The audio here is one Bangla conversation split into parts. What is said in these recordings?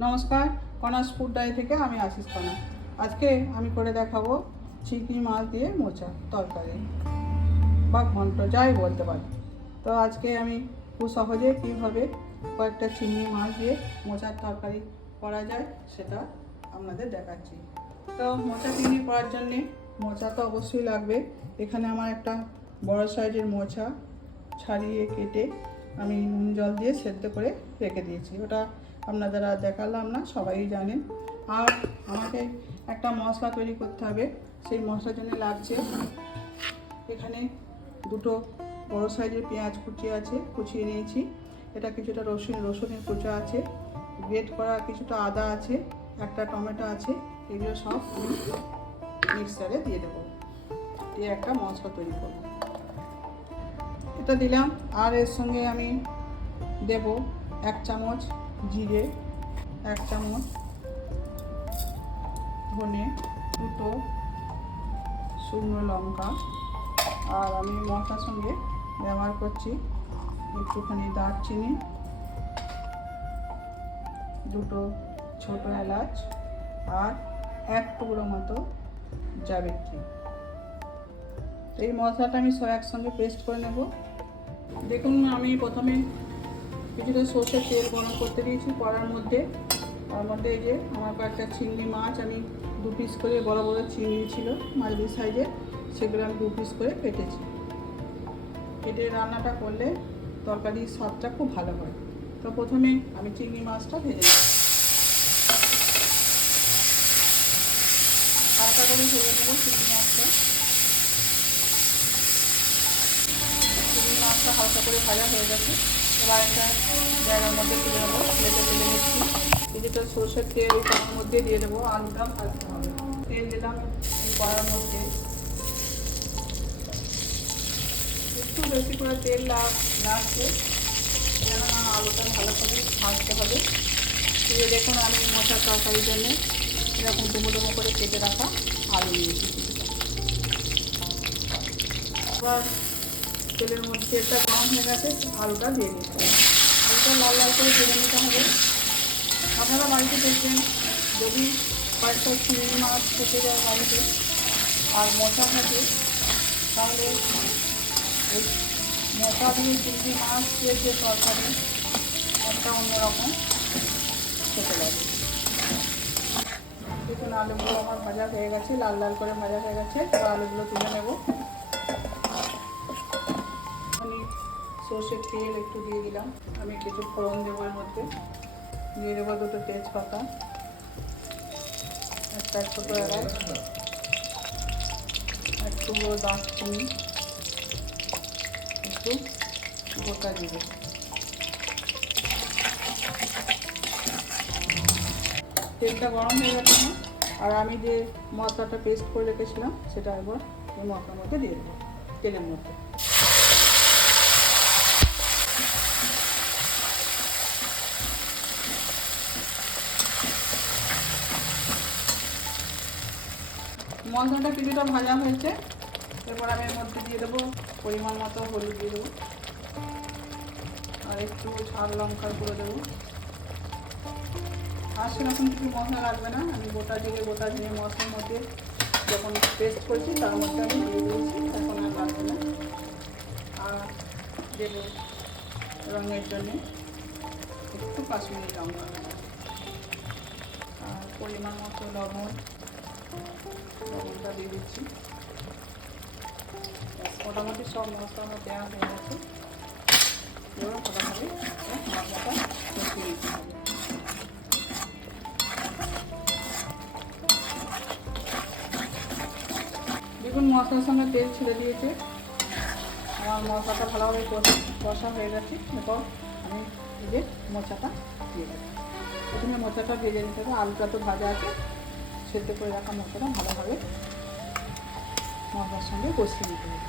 নমস্কার, কণাস ফুড ডায়েরি থেকে আমি আশিস কণা। আজকে আমি করে দেখাবো চিংড়ি মাছ দিয়ে মোচা তরকারি বা ঘন্ট, যাই বলতে পারি। তো আজকে আমি খুব সহজে কীভাবে কয়েকটা চিংড়ি মাছ দিয়ে মোচার তরকারি করা যায় সেটা আপনাদের দেখাচ্ছি। তো মোচা চিংড়ি করার জন্যে মোচা তো অবশ্যই লাগবে। এখানে আমার একটা বড় সাইজের মোচা ছাড়িয়ে কেটে আমি নুন জল দিয়ে সেদ্ধ করে রেখে দিয়েছি। ওটা আপনাদের আর দেখালাম না, সবাই জানেন। আর আমাকে একটা মশলা তৈরি করতে হবে। সেই মশলার জন্য লাগছে এখানে দুটো বড় সাইজের পেঁয়াজ কুচিয়ে নিয়েছি। এটা কিছুটা রসুনের কুচা আছে, গ্রেট করা কিছুটা আদা আছে, একটা টমেটো আছে। এগুলো সব আমি মিক্সারে দিয়ে দেবো, দিয়ে একটা মশলা তৈরি করব। এটা দিলাম। আর এর সঙ্গে আমি দেব 1 চামচ জিরে, 1 চামচ ধনে, দুটো শুকনো লঙ্কা। আর আমি মশলার সঙ্গে ব্যবহার করছি একটুখানি দারচিনি, দুটো ছোটো এলাচ আর 1 টুকরো মতো জাবিত্রী। এই মশলাটা আমি সব একসঙ্গে পেস্ট করে নেব। দেখুন, আমি প্রথমে কিছুটা সর্ষের তেল গরম করতে দিয়েছি কড়ার মধ্যে। তার মধ্যে এই যে আমার কয়েকটা চিংড়ি মাছ, আমি 2 পিস করে বড় বড় চিংড়ি ছিল মাঝারি সাইজের, সেগুলো আমি 2 পিস করে কেটেছি। কেটে রান্নাটা করলে তরকারির স্বাদটা খুব ভালো হয়। তো প্রথমে আমি চিংড়ি মাছটা ভেজে নেব, হালকা করে ভেজে নেব চিংড়ি মাছটা। চিংড়ি মাছটা হালকা করে ভাজা হয়ে গেছে। এবার একটা জায়গার মধ্যে তুলে নেবো, প্লেটে তুলে নিচ্ছি। কিছুটা সর্ষের তেল ওই কড়ার মধ্যে দিয়ে দেবো, আলুটা ভাজতে হবে। তেল দিলাম এই কড়ার মধ্যে, একটু বেশি করে তেল লাগছে, যেন আলুটা ভালো করে ভাজতে হবে। দিয়ে দেখুন, আমি মোচার তরকারির জন্য এরকম ডুমো করে কেটে রাখা আলু নিয়েছি। এবার তেলের মধ্যে তেলটা গরম হয়ে গেছে, আলুটা দিয়ে দিতে হবে। আলুটা লাল লাল করে ভেজে নিতে হবে। আপনারা বাড়িতে দেখবেন, যদি কয়েকটা চিংড়ি মাছ থেকে যায় বাড়িতে আর মোচা থাকে, তাহলে এই মোচা দিয়ে চিংড়ি মাছ দিয়ে যে তরকারি, একটা অন্যরকম খেতে লাগে। দেখুন, আলুগুলো আমার ভাজা হয়ে গেছে, লাল লাল করে ভাজা হয়ে গেছে। এবার আলুগুলো তুলে নেব। আমি সর্ষের তেল একটু দিয়ে দিলাম। আমি কিছু ফোড়ন দেবো, এর মধ্যে দিয়ে দেবো 2টো তেজপাতা, একটা ছোটো এলাচ, একটু দারচিনি, একটু গোটা জিরে। তেলটা গরম হয়ে গেছে না, আর আমি যে মশলাটা পেস্ট করে রেখেছিলাম সেটা একবার এই মশলার মধ্যে দিয়ে দেবো, তেলের মধ্যে। মশলাটা কিছুটা ভাজা হয়েছে। এরপর আমি এর মধ্যে দিয়ে দেবো পরিমাণ মতো হলুদ দিয়ে দেবো, আর একটু ঝাল লঙ্কার গুঁড়ো দেবো। আর সেরকম কিছু মশলা লাগবে না। আমি গোটা জিরে মশলার মধ্যে যখন পেস্ট করছি তার মধ্যে আমি দিয়ে দিয়েছি, এখন আর লাগবে না। আর দেবো রঙের জন্যে একটু কাশ্মীরি লঙ্কা, আর পরিমাণ মতো লবণটা দিয়ে দিচ্ছি। মোটামুটি সব মশলা আমার দেওয়া হয়ে গেছে। এবার মোটামুটি মশলাটা কষিয়ে দিতে হবে। দেখুন, মশলার সঙ্গে তেল ছেড়ে দিয়েছে, আমার মশলাটা ভালোভাবে কষা হয়ে গেছে। এরপর আমি এই যে মোচাটা দিয়ে দেবো। প্রথমে মোচাটা ভেজে নিতে হবে, আলুটা তো ভাজা আছে, সেদ্ধ করে রাখা মোচাটা ভালোভাবে মশলার সঙ্গে কষিয়ে দিতে হবে।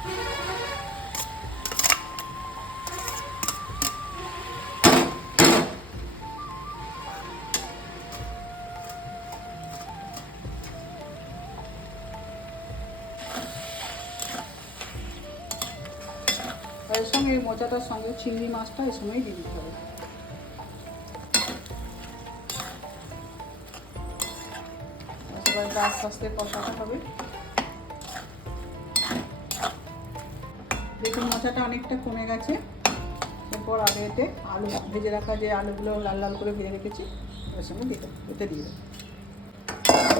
এর সঙ্গে এই মোচাটার সঙ্গে চিংড়ি মাছটা এই সময়ই দিয়ে দিতে হবে। এবার এটা আস্তে আস্তে কষাতে হবে। দেখুন মোচাটা অনেকটা কমে গেছে। এরপর আগে এতে আলু ভেজে রাখা যে আলুগুলো লাল লাল করে ভেজে রেখেছি ওর সঙ্গে দিয়ে দেবো, এতে দিয়ে দেবো।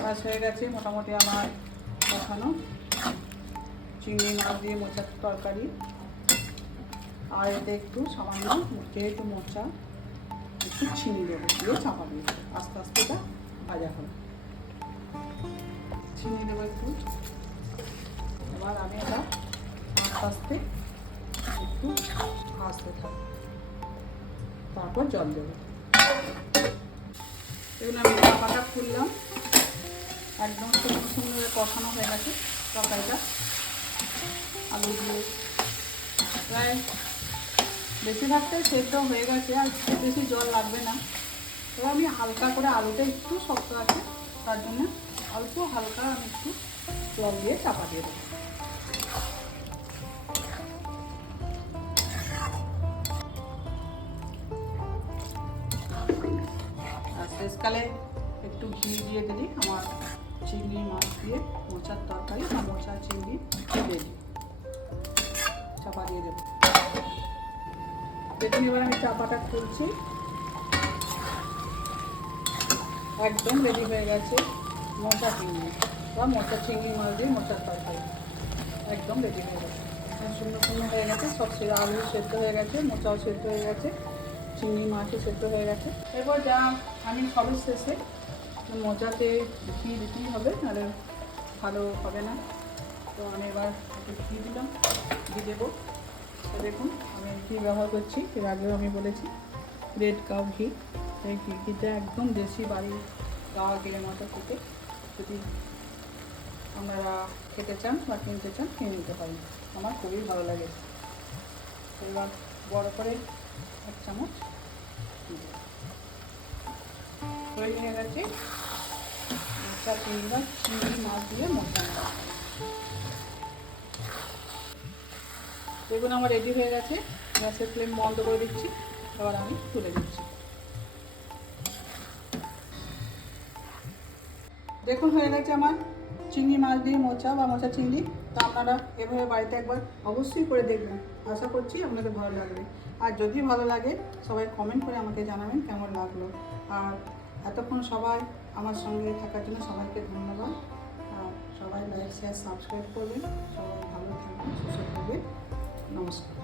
মাছ হয়ে গেছে মোটামুটি আমার কষানো চিংড়ি মাছ দিয়ে মোচার তরকারি। আর এতে একটু সামান্য যেহেতু মোচা একটু চিনি দেবো, দিয়ে চাপা দিয়ে দেবো, আস্তে আস্তে এটা ভাজা হবে। চিনি দেবো একটু। এবার আমি এটা আস্তে আস্তে একটু ভাজতে থাকবো, তারপর জল দেবো। এগুলো আমি চাপাটা খুললাম, একদম সুন্দর সুন্দর কষানো হয়ে গেছে তরকারিটা আলু দিয়ে। প্রায় বেশিরভাগটাই সেদ্ধ হয়ে গেছে, আর খুব বেশি জল লাগবে না। তবে আমি হালকা করে, আলুটা একটু শক্ত আছে তার জন্য অল্প হালকা আমি একটু জল দিয়ে চাপা দিয়ে দেবো। আর শেষকালে একটু ঘি দিয়ে দিলি আমার চিংড়ি মাছ দিয়ে মোচার তরকারি বা মোচা চিংড়ি রেডি। চাপা দিয়ে দেবো। দেখুন এবার আমি চাপাটা খুলছি, একদম রেডি হয়ে গেছে মোচা চিংড়ি বা মোচা চিংড়ি মাছ দিয়ে মোচার তরকারি। একদম রেডি হয়ে গেছে, সুন্দর সুন্দর হয়ে গেছে। সব আলু সেদ্ধ হয়ে গেছে, মোচাও সেদ্ধ হয়ে গেছে, চিংড়ি মাছও সেদ্ধ হয়ে গেছে। এরপর যা আমি সবের শেষে মোচাতে ঘি দিতেই হবে, নাহলে ভালো হবে না। তো আমি এবার একটু ঘি দিলাম, ঘি দেবো। তো দেখুন আমি ঘি ব্যবহার করছি, এর আগেও আমি বলেছি রেড কাউ ঘি। এই ঘিটা একদম দেশি বাড়ির গাওয়া ঘিয়ের মতো থেকে, যদি আপনারা খেতে চান বা কিনতে চান কিনে নিতে পারেন, আমার খুবই ভালো লাগে। এবার বড় করে 1 চামচ তৈরি হয়ে গেছে মোচা চিংড়ি বা চিংড়ি মাছ দিয়ে মোচা। দেখুন আমার রেডি হয়ে গেছে, গ্যাসের ফ্লেম বন্ধ করে দিচ্ছি। এবার আমি তুলে দিচ্ছি। দেখুন হয়ে গেছে আমার চিংড়ি মাছ দিয়ে মোচা বা মোচা চিংড়ি। তা আপনারা এভাবে বাড়িতে একবার অবশ্যই করে দেখবেন, আশা করছি আপনাদের ভালো লাগবে। আর যদি ভালো লাগে সবাই কমেন্ট করে আমাকে জানাবেন কেমন লাগলো। আর এতক্ষণ সবাই আমার সঙ্গে থাকার জন্য সবাইকে ধন্যবাদ। আর সবাই লাইক শেয়ার সাবস্ক্রাইব করবেন। সবাই ভালো থাকবেন, সুস্থ থাকবেন। নমস্কার।